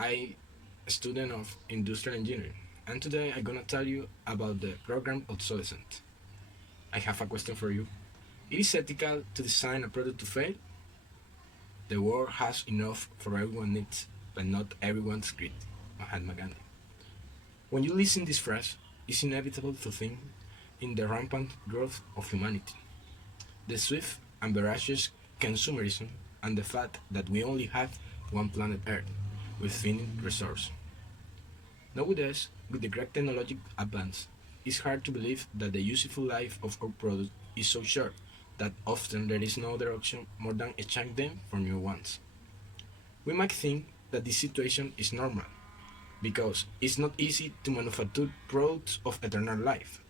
I a student of industrial engineering, and today I'm gonna tell you about the program Obsolescence. I have a question for you. It is ethical to design a product to fail? The world has enough for everyone needs, but not everyone's greed. Mahatma Gandhi. When you listen this phrase, it's inevitable to think in the rampant growth of humanity, the swift and voracious consumerism, and the fact that we only have one planet Earth with finite resources. Nowadays, with the great technological advance, it's hard to believe that the useful life of our products is so short that often there is no other option more than exchange them for new ones. We might think that this situation is normal because it's not easy to manufacture products of eternal life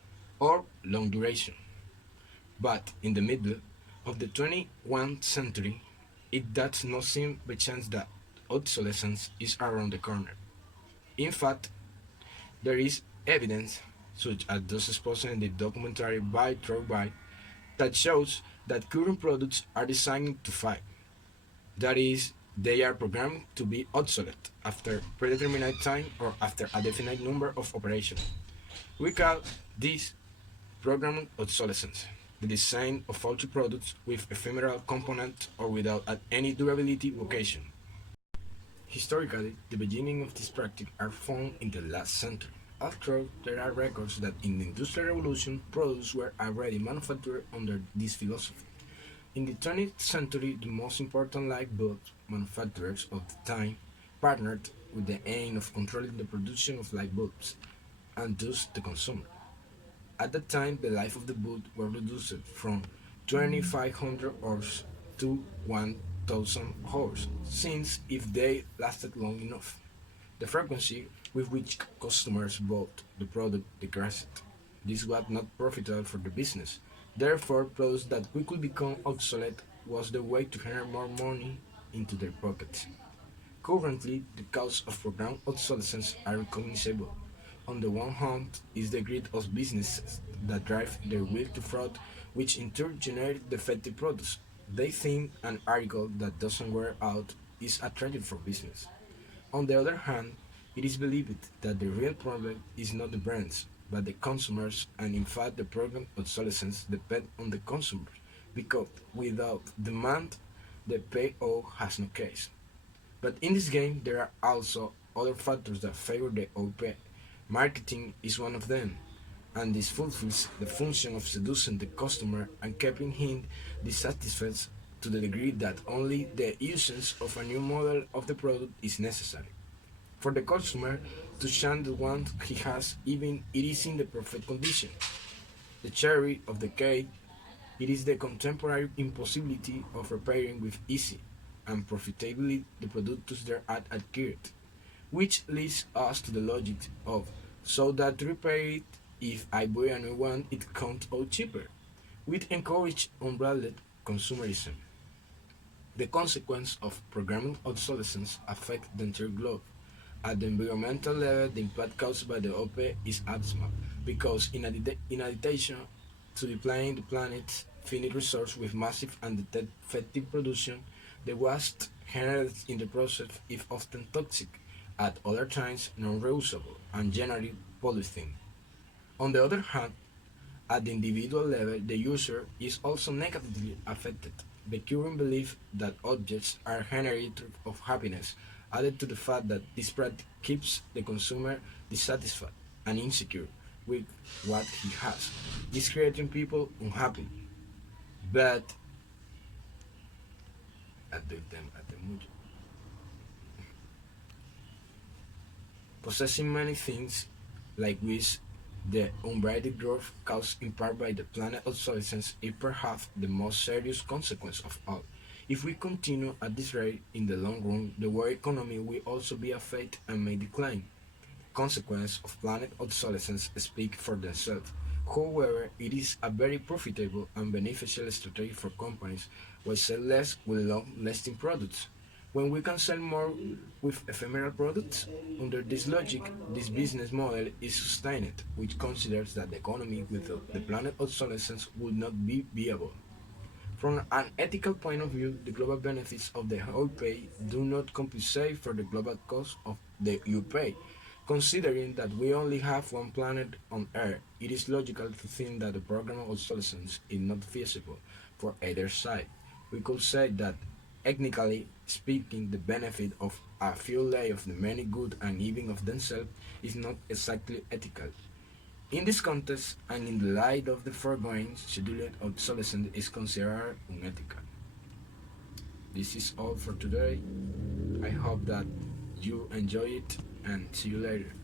or long duration. But in the middle of the 21st century, it does not seem by chance that obsolescence is around the corner. In fact, there is evidence, such as those exposed in the documentary By Throw By, that shows that current products are designed to fail. That is, they are programmed to be obsolete after predetermined time or after a definite number of operations. We call this programmed obsolescence, the design of faulty products with ephemeral components or without any durability vocation. Historically, the beginning of this practice are found in the last century. After all, there are records that in the Industrial Revolution, products were already manufactured under this philosophy. In the 20th century, the most important light bulb manufacturers of the time partnered with the aim of controlling the production of light bulbs, and thus the consumer. At that time, the life of the bulb was reduced from 2,500 hours to 1,000 hours, since if they lasted long enough, the frequency with which customers bought the product decreased. This was not profitable for the business. Therefore, products that quickly become obsolete was the way to generate more money into their pockets. Currently, the causes of programmed obsolescence are recognizable. On the one hand is the greed of businesses that drive their will to fraud, which in turn generate defective products. They think an article that doesn't wear out is a tragedy for business. On the other hand, it is believed that the real problem is not the brands, but the consumers, and in fact the programmed obsolescence depends on the consumers, because without demand, the payoff has no case. But in this game, there are also other factors that favor the OP. Marketing is one of them, and this fulfills the function of seducing the customer and keeping him dissatisfied to the degree that only the usage of a new model of the product is necessary. For the consumer to shun the one he has, even it is in the perfect condition. The cherry of the cake, it is the contemporary impossibility of repairing with easy and profitably the products that are adquired, which leads us to the logic of so that to repair it, if I buy a new one, it comes out cheaper, which encourage unbridled consumerism. The consequence of programming obsolescence affect the entire globe. At the environmental level, the impact caused by the OP is abysmal, because in addition to depleting the planet's finite resource with massive and effective production, the waste generated in the process is often toxic, at other times non-reusable, and generally polluting. On the other hand, at the individual level, the user is also negatively affected. The current belief that objects are generators of happiness, added to the fact that this practice keeps the consumer dissatisfied and insecure with what he has, is creating people unhappy. But at the possessing many things, like which the unbridled growth caused in part by the planet obsolescence is perhaps the most serious consequence of all. If we continue at this rate in the long run, the world economy will also be affected and may decline. Consequences of planet obsolescence speak for themselves. However, it is a very profitable and beneficial strategy for companies which sell less with long-lasting products. When we can sell more with ephemeral products, under this logic, this business model is sustained, which considers that the economy without the planet obsolescence would not be viable. From an ethical point of view, the global benefits of the whole pay do not compensate for the global cost of the you pay. Considering that we only have one planet on Earth, it is logical to think that the program of obsolescence is not feasible for either side. We could say that, ethnically speaking, the benefit of a few lay of the many good and even of themselves is not exactly ethical. In this context, and in the light of the foregoing, scheduled obsolescence is considered unethical. This is all for today. I hope that you enjoy it and see you later.